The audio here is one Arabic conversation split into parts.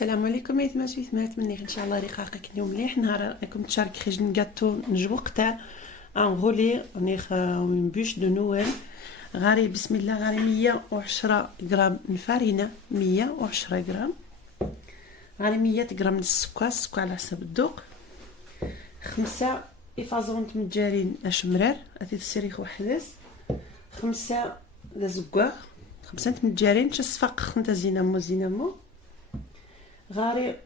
السلام عليكم ايتمات ويتمات، مني ان شاء الله رقاقك اليوم مليح. نهار راكم تشارك خرج من gâteau نجوق تاع ان غولي نيخ اون بوش دو نويل. غاري بسم الله غاري 110 غرام من الفارينه، 110 غرام. غاري 100 غرام من السكر على حسب الذوق. 5 افازونت متجارين اشمرار هذه السريخ وحدث. 5 زكواغ، 5 متجارين تصفق خنت زينامو. غاري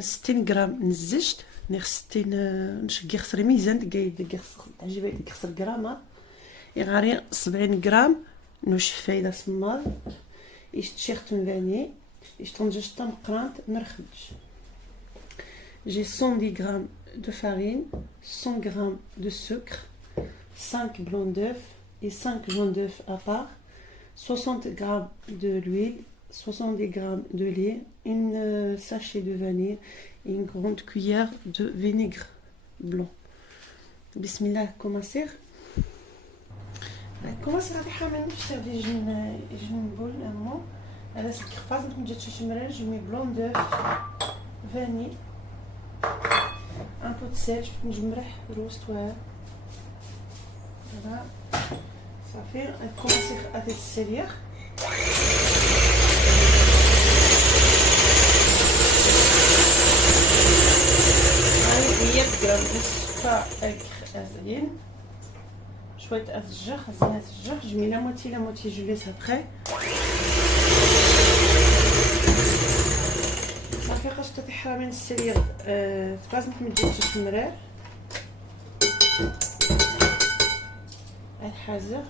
60 غرام من الزجت، نيخ 60 نشكي خسر ميزان دقي تعجبني دقي خسر غرامات. غاري 70 غرام نوش فايدة سمار إيش تشيخت من فاني إيش تنجش تمقرانت نرخدش. J'ai 110 grammes de farine, 100 grammes de sucre, 5 blancs d'œufs et 5 jaunes d'œufs à part, 60 grammes de l'huile, 70 grammes de lait, une sachet de vanille et une grande cuillère de vinaigre blanc. Bismillah, commencer. Commencer à faire des jeunes boules à moi. Alors, ce qui passe, je mets blanc d'œuf, vanille, un peu de sel, je mets rose toile. Voilà, ça fait. Commencer à desserrer. غرام السكر أزين شوية الزجاج خزينة الزجاج جمي لا موتي جو ليس ابخي صافي. خاص تطيح من السرير تبازن من ديتش مرار الحازق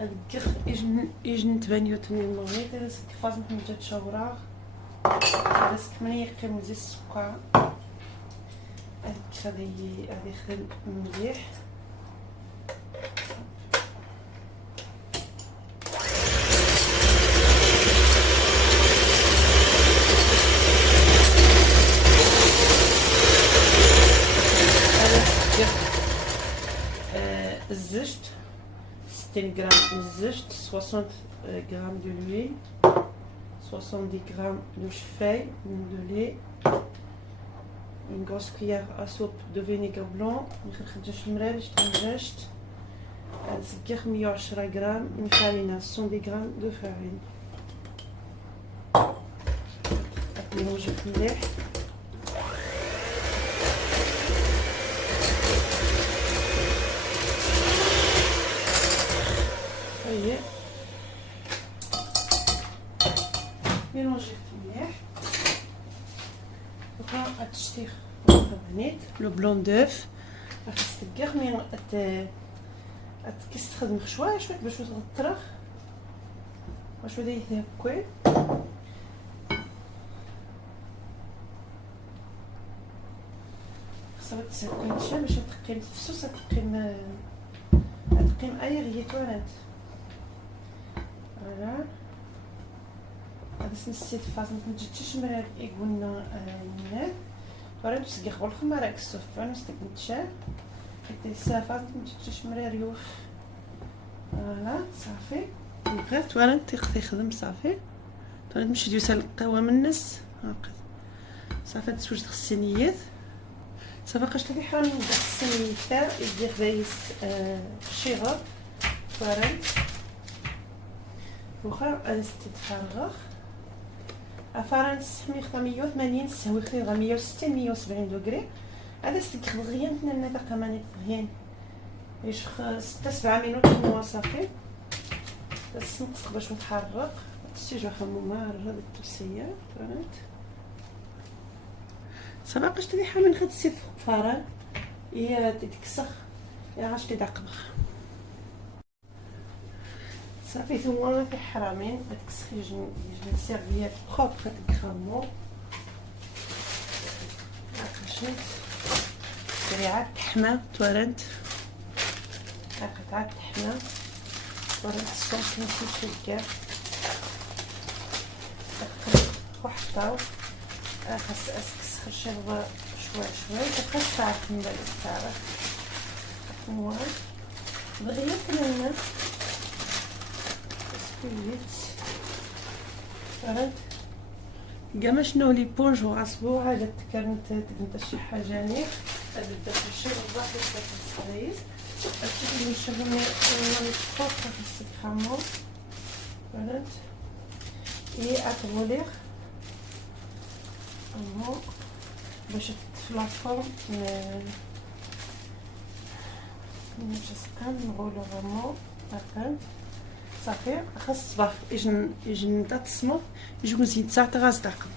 الكخ يجن 88 المغرب دازك فازن من ديتش اوراق دازك 8 قيم زيت السكر. هذه خدم مليح. الزجت 60 غرام من الزجت، 60 غرام دو لويل، 70 غرام دو شفاي من دو لي، une grosse cuillère à soupe de vinaigre blanc. نخرج المرار تنجشت. نسكر 110 غرام من farine, 110 غرام de farine. نموجي مليح. هيا نموجي مليح. التشتيخ بنيت لو بلون دوف خاص تدقق مي كيستخدم شويه باش تغطرخ واش بدا يتهكوي. خاصها تسكن شويه باش تقيم الفسوس تقيم اي غيتونات. فوالا هذا نسيت فاز متجيش مرار يقولنا النار فرا تسقي خول الخماره كسوف نستقنتشا حتى السافات متجيش مرار يوف. فوالا صافي بغيت توالن تخدم صافي توالن تمشي ديوسا القهوه من الناس هاكا صافي تسوج الصينيات صافي قاش تدي حرام من الصينيه تاع يدير دايس شيغر توالن واخا تتفرغ افران تسحمي 180 تسوي خير 160 170 دوغري. هذا استكخذ غيان تننا دقه ماني غيان ايش 6 7 مينوت هو صافي. بس نقص باش نتحرك تسيجو حمومه هذه التوسيه فرانت صافي باش تدي حامل خد السيف فران هي تكسخ يا غاش تدقبخ صافي. ثم في حرامين هتكسخي يجن سيرفيات بروبر تكرمو هاكاشيت سريعات تحمى تورنت قطعات تحمى تورنت الصوص نمشي كاع وحطاو خاص اسكسخ الشربة شوي خاص تعرف من بعد تعرف موال بغيت لنا سكويت فرد كاع شنو لي بونج وعصبو عاد كانت شي حاجه ني ابدا في الواحد في الصغير اكتب نشربني فوق في السكرامون فهمت اي اتغولير اهو باش تفلاطون نجسقن نغولو غمو هكا صافي خاص الصباح يجن نتا تصمت يجون زيد ساعة غاز داكم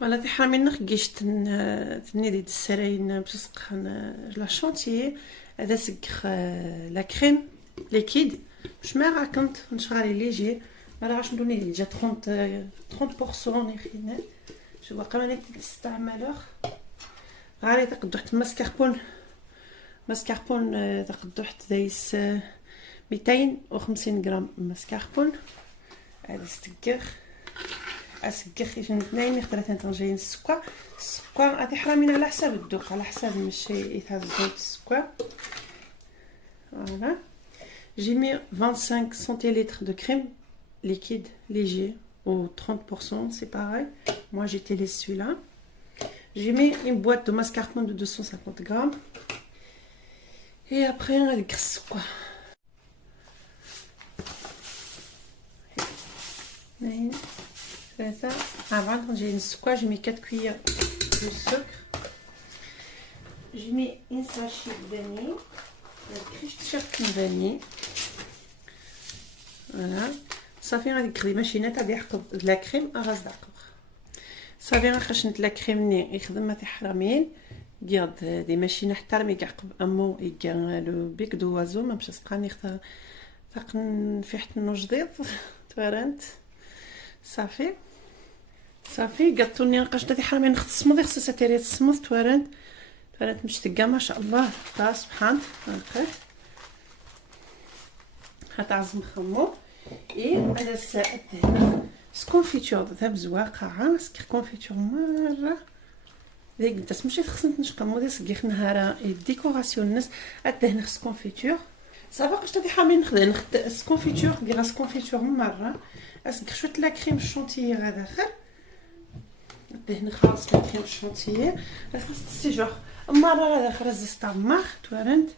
ولا في حرامي نخجيش تني ديد السراين باش نسقن لا شونتيي هذا سكخ لا كريم ليكيد باش ما راكنت نشغالي ليجي ما راش ندوني ديجا 30% نخينا شو باقا ما نستعملوه غاري تقدو حتى ماسكاربون تقدو حتى دايس 250 غرام ماسكاربون هذا ستكر اسكر يجن 2 3 جايين السكر غادي حرامين على حساب الذوق على حساب ماشي يتهزوا السكر فوالا j'ai mis 25 centilitres de crème liquide léger ou 30% c'est pareil moi j'ai utilisé celui-là j'ai mis une boîte de mascarpone de 250 grammes et après on a le quoi ثلاثة avant j'ai une sucre j'ai mis 4 cuillères de sucre j'ai mis une sachet de vanille كريشت vanille voilà صافي غادي نكري ماشينه تاع يحقب لا كريم غاز داكوغ صافي غنخشنت لا كريم ني يخدم ما تحرمين قياد دي ماشينه حتى رمي يعقب امو يكا لو بيك دوازو ما مشى سبقاني اختار تقن في حتى نجديد تورنت صافي قطوني نقاش تاع حرمين نخصمو خصها تيري تصمت تورنت مش تلقى ما شاء الله سبحان هكا هتعزم خمو اي هذا الساعه سكونفيتور ذهب زواقعه سكر كونفيتور مره ديك انت ماشي خصني نشقمو ديك سكيخ نهار ديكوراسيون الناس ادهن خص كونفيتور صافي واش تدي حامين نخدم سكونفيتور ديال سكونفيتور مره اسكر شويه لا كريم شونتيي هذا خير دهن خالص لا كريم شونتيي خص تسيجور مره هذا خرج زستعمر تورنت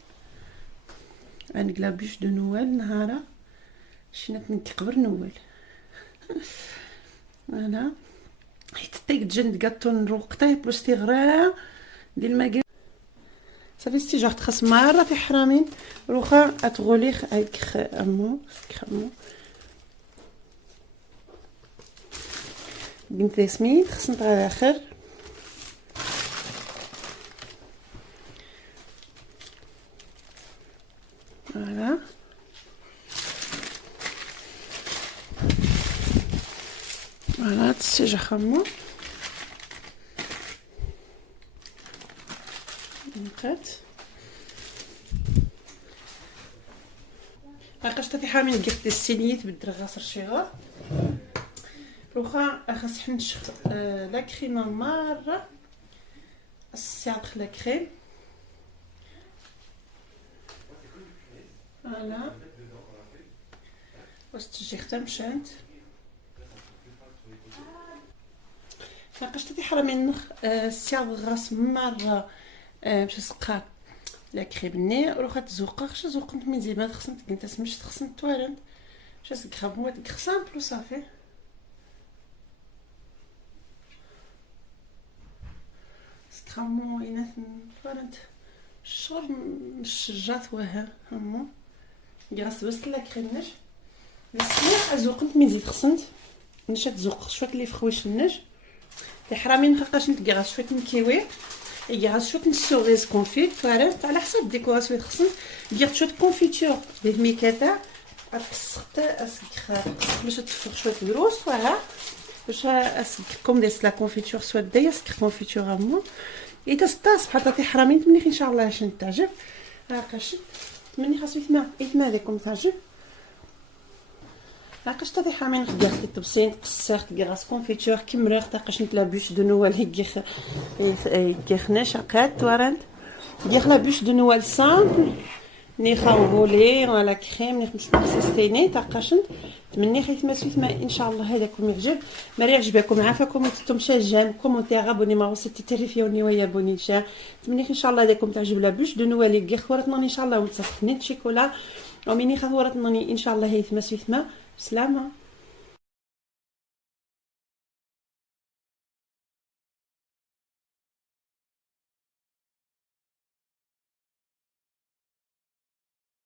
عندك لا بيش دو نوال نهارا شينات من تقبر نوال انا حيت تيك جند قطون روقتي باش تيغرا ديال الماكي صافي استيجار تخص مره في حرامين روخا اتغولي هاك امو كرمو بنت سميت خصنا على اخر فوالا فوالا تسيجا خمو نقات باقاش تاتي حامين قفت السينيت بالدرغاصر شيغا روخا خاص حنشف لا كريمه مره الساعه لا كريم فوالا واش تجي ختمشات باقاش تاتي حرامين نخ الساعه الغاس مره باش تسقى لا كريم ني روخا تزوقها خش زوقت من زي ما خصني انت سمش خصني توالن باش تكرب مو سامبل صافي سكرامو ينات توالنت الشغل الشجات وها همو يغاس بس لا كريم نش السميح ازوقت من زيت خصنت نشات تزوق شويه لي فخويش النج تي حرامين خاقاش نتكراس شويه من كيوي يغاس شويه من السوغيز كونفيت فارات على حسب الديكوراسيون خصنت دير شويه كونفيتور ديال ميكاتا اسقط باش تفرغ شويه دروس فوالا باش كوم ديس لا كونفيتور سوا دايس كونفيتور امو اذا ستاس بحال تي حرامين مني ان شاء الله باش نتعجب هاكاش مني خاص يتما ديكم تعجب هاكاش تي حرامين خديت الطبسين قصرت كراس كونفيتور كمريغ تاقاش نتلا بوش دو نوال هيك خناش عقاد تورنت دير لا بوش دو نوال سامبل نيخا غولي على كريم نيخ مش مكسستيني تاع قشنت تمني خيت ما سويت ما ان شاء الله هذاكم يعجب ما يعجبكم عافاكم وانتم شاجان كومونتير ابوني ما وصلتي تريفيوني ويا بوني شا تمني ان شاء الله هذاكم تعجب لا بوش دو نوالي كي خورتنا ان شاء الله وتصفني شيكولا ومني خورتنا ان شاء الله هيت ما سويت ما سلامه.